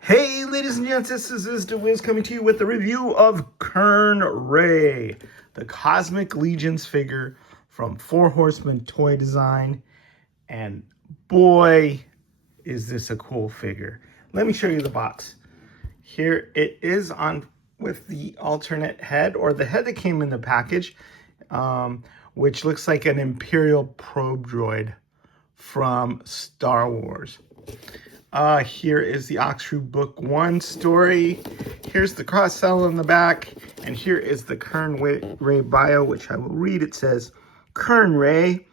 Hey, ladies and gents, this is DeWiz coming to you with a review of Kurnn, the Cosmic Legions figure from Four Horsemen Toy Design. And boy, is this a cool figure. Let me show you the box. Here it is on with the alternate head, or the head that came in the package, which looks like an Imperial probe droid from Star Wars. Here is the Oxford Book 1 story. Here's the cross-cell in the back. And here is the Kurnn Ray bio, which I will read. It says, Kurnn Ray,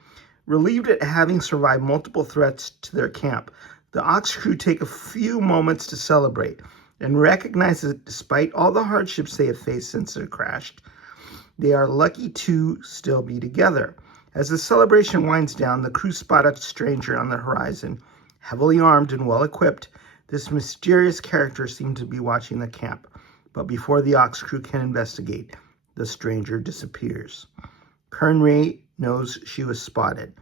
relieved at having survived multiple threats to their camp, the Ox crew take a few moments to celebrate and recognize that despite all the hardships they have faced since they crashed, they are lucky to still be together. As the celebration winds down, the crew spot a stranger on the horizon. Heavily armed and well-equipped, this mysterious character seems to be watching the camp. But before the Ox crew can investigate, the stranger disappears. Kurnn Ray knows she was spotted,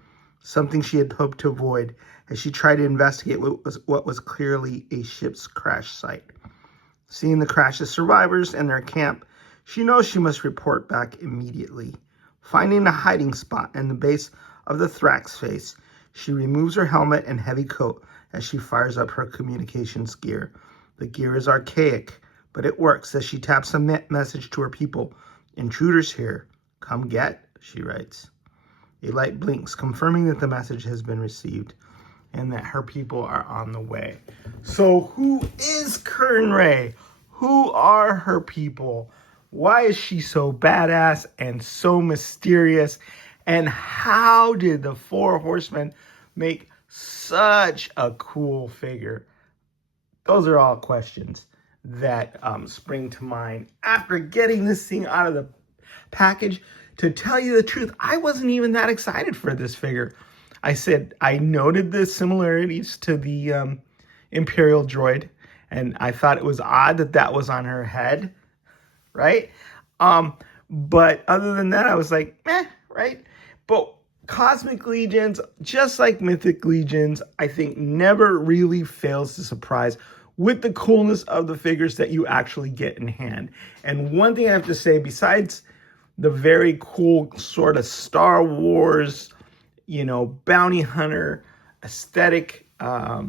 something she had hoped to avoid as she tried to investigate what was clearly a ship's crash site. Seeing the crash's survivors and their camp, she knows she must report back immediately. Finding a hiding spot in the base of the Thrax face, she removes her helmet and heavy coat as she fires up her communications gear. The gear is archaic, but it works as she taps a message to her people. Intruders here. Come get, she writes. A light blinks, confirming that the message has been received and that her people are on the way. So who is Kurnn Ray? Who are her people? Why is she so badass and so mysterious? And how did the Four Horsemen make such a cool figure? Those are all questions that spring to mind after getting this thing out of the package. To tell you the truth, I wasn't even that excited for this figure. I said I noted the similarities to the Imperial droid, and I thought it was odd that that was on her head, right? But other than that, I was like, right? But Cosmic Legions, just like Mythic Legions, I think never really fails to surprise with the coolness of the figures that you actually get in hand. And one thing I have to say, besides the very cool sort of Star Wars, bounty hunter aesthetic, a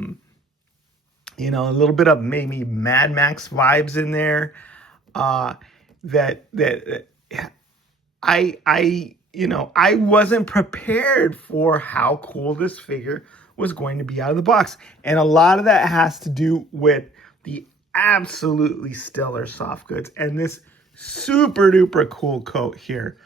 little bit of maybe Mad Max vibes in there, I wasn't prepared for how cool this figure was going to be out of the box. And a lot of that has to do with the absolutely stellar soft goods and this super duper cool coat here,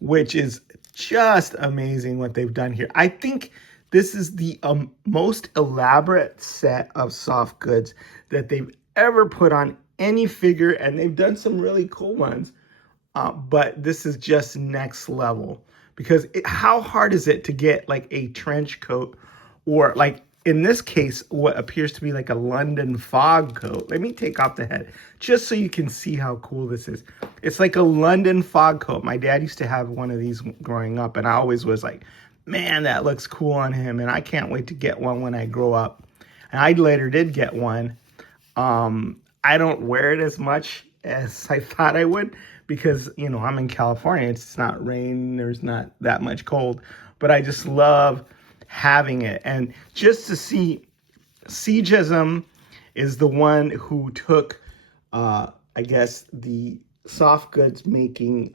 which is just amazing what they've done here. I think this is the most elaborate set of soft goods that they've ever put on any figure, and they've done some really cool ones. But this is just next level, because how hard is it to get like a trench coat, or like in this case, what appears to be like a London fog coat. Let me take off the head just so you can see how cool this is. It's like a London fog coat. My dad used to have one of these growing up, and I always was like, man, that looks cool on him, and I can't wait to get one when I grow up. And I later did get one. I don't wear it as much as I thought I would, because, I'm in California. It's not rain. There's not that much cold. But I just love having it. And just to see, Siegism is the one who took, I guess, the soft goods making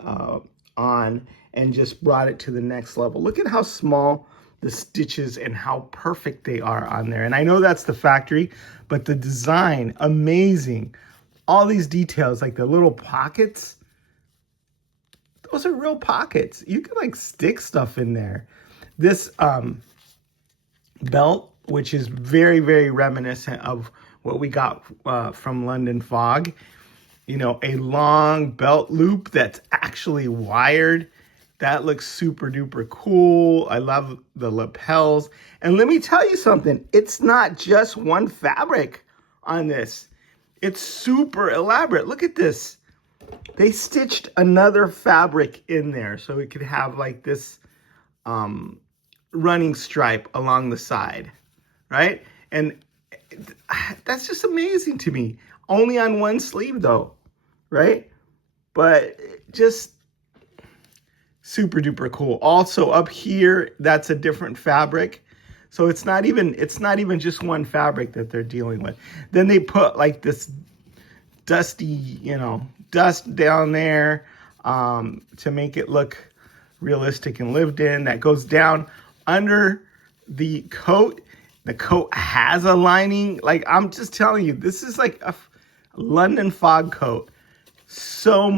on and just brought it to the next level. Look at how small the stitches and how perfect they are on there. And I know that's the factory, but the design, amazing. All these details, like the little pockets, those are real pockets. You can like stick stuff in there. This belt, which is very, very reminiscent of what we got from London Fog, a long belt loop that's actually wired. That looks super duper cool. I love the lapels. And let me tell you something, it's not just one fabric on this. It's super elaborate. Look at this. They stitched another fabric in there so it could have like this running stripe along the side, right? And that's just amazing to me. Only on one sleeve though, right? But just super duper cool. Also up here, that's a different fabric. So it's not even just one fabric that they're dealing with. Then they put like this dusty, dust down there to make it look realistic and lived in. That goes down under the coat. The coat has a lining. Like, I'm just telling you, this is like a London fog coat. So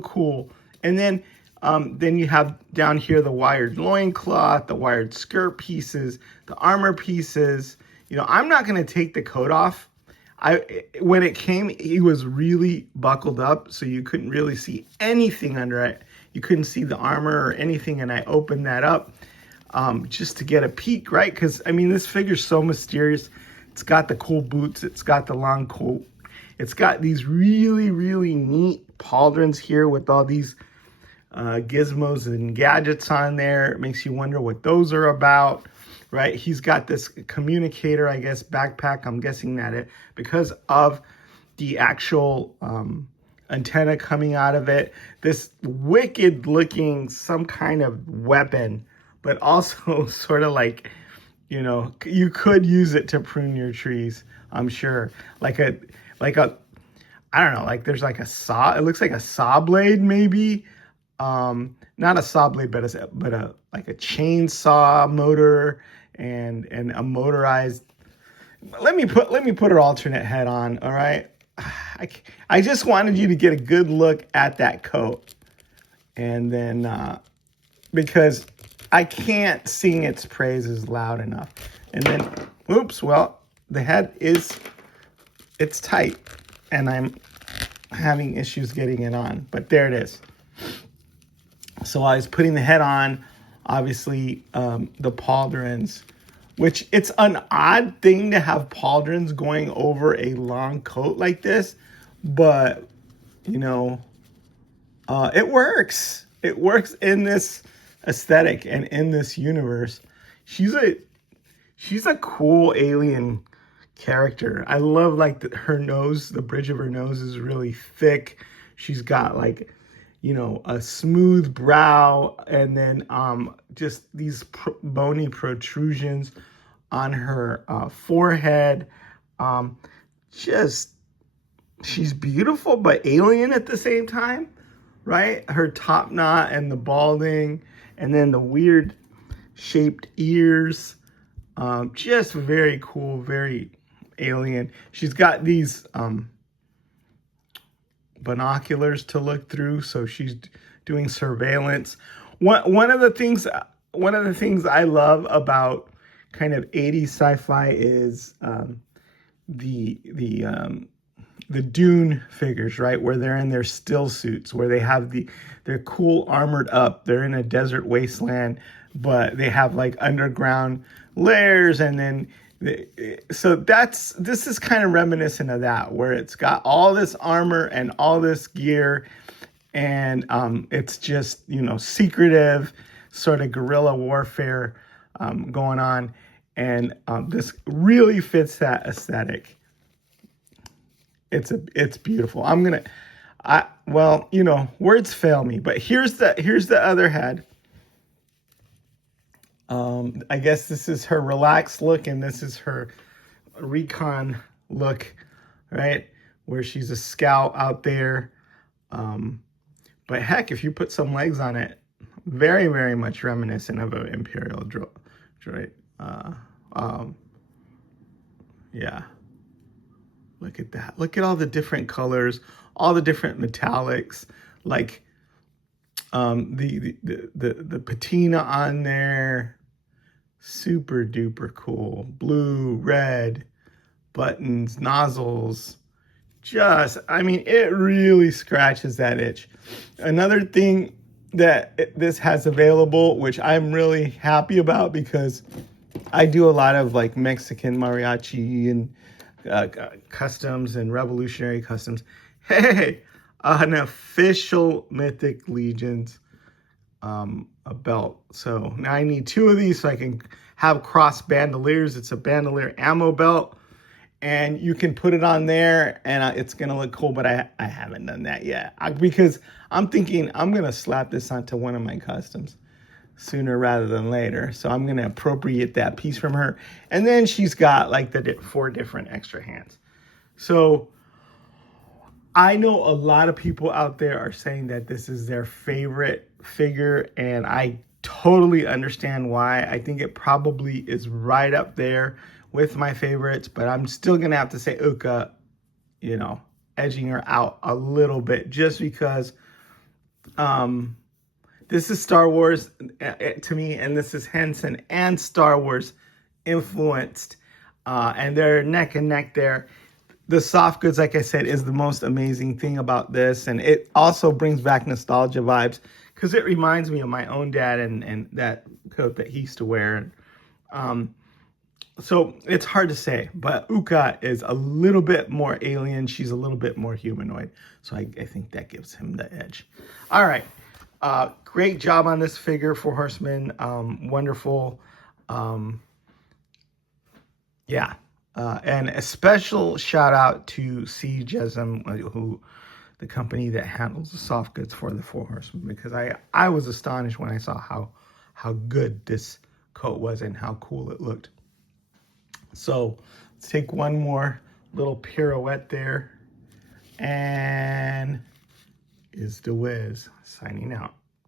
cool. And then you have down here the wired loincloth, the wired skirt pieces, the armor pieces. I'm not going to take the coat off. When it came, he was really buckled up, so you couldn't really see anything under it. You couldn't see the armor or anything, and I opened that up just to get a peek, right? Because, I mean, this figure's so mysterious. It's got the cool boots. It's got the long coat. It's got these really, really neat pauldrons here with all these gizmos and gadgets on there. It makes you wonder what those are about, right? He's got this communicator, I guess, backpack. I'm guessing that because of the actual antenna coming out of it. This wicked looking some kind of weapon, but also sort of like, you could use it to prune your trees, I'm sure. Like a, I don't know, like there's like a saw. It looks like a saw blade, maybe. Not a saw blade, but a like a chainsaw motor and a motorized. Let me put her alternate head on. All right. I just wanted you to get a good look at that coat, and then because I can't sing its praises loud enough. And then, oops, well, the head it's tight, and I'm having issues getting it on, but there it is. So I was putting the head on, obviously, the pauldrons, which it's an odd thing to have pauldrons going over a long coat like this, but, it works. It works in this aesthetic and in this universe. She's a cool alien character. I love like her nose, the bridge of her nose is really thick. She's got like, a smooth brow, and then just these bony protrusions on her forehead. She's beautiful, but alien at the same time, right? Her top knot and the balding, and then the weird shaped ears. Just very cool, very alien. She's got these binoculars to look through, so she's doing surveillance. One of the things I love about kind of 80s sci-fi is the Dune figures, right? Where they're in their still suits, where they have they're cool armored up. They're in a desert wasteland, but they have like underground layers, and then so this is kind of reminiscent of that, where it's got all this armor and all this gear, and it's just secretive, sort of guerrilla warfare going on, and this really fits that aesthetic. It's beautiful. Words fail me, but here's the other head. I guess this is her relaxed look, and this is her recon look, right? Where she's a scout out there. But heck, if you put some legs on it, very, very much reminiscent of an Imperial droid. Yeah. Look at that. Look at all the different colors, all the different metallics, like the patina on there. Super duper cool. Blue, red, buttons, nozzles. It really scratches that itch. Another thing that this has available, which I'm really happy about, because I do a lot of like Mexican mariachi and customs and revolutionary customs. Hey, an official Mythic Legions a belt. So now I need 2 of these so I can have cross bandoliers. It's a bandolier ammo belt, and you can put it on there and it's gonna look cool, but I haven't done that yet because I'm thinking I'm gonna slap this onto one of my customs sooner rather than later. So I'm gonna appropriate that piece from her, and then she's got like the 4 different extra hands. So I know a lot of people out there are saying that this is their favorite figure, and I totally understand why. I think it probably is right up there with my favorites, but I'm still gonna have to say Uka, you know, edging her out a little bit, just because this is Star Wars to me, and this is Henson and Star Wars influenced, and they're neck and neck there. The soft goods, like I said, is the most amazing thing about this, and it also brings back nostalgia vibes because it reminds me of my own dad and that coat that he used to wear. So it's hard to say, but Uka is a little bit more alien. She's a little bit more humanoid, so I think that gives him the edge. All right, great job on this figure for Horsemen. Wonderful. Yeah. And a special shout out to C. Jesem, who the company that handles the soft goods for the 4 Horsemen, because I was astonished when I saw how good this coat was and how cool it looked. So let's take one more little pirouette there, and is the Wiz signing out.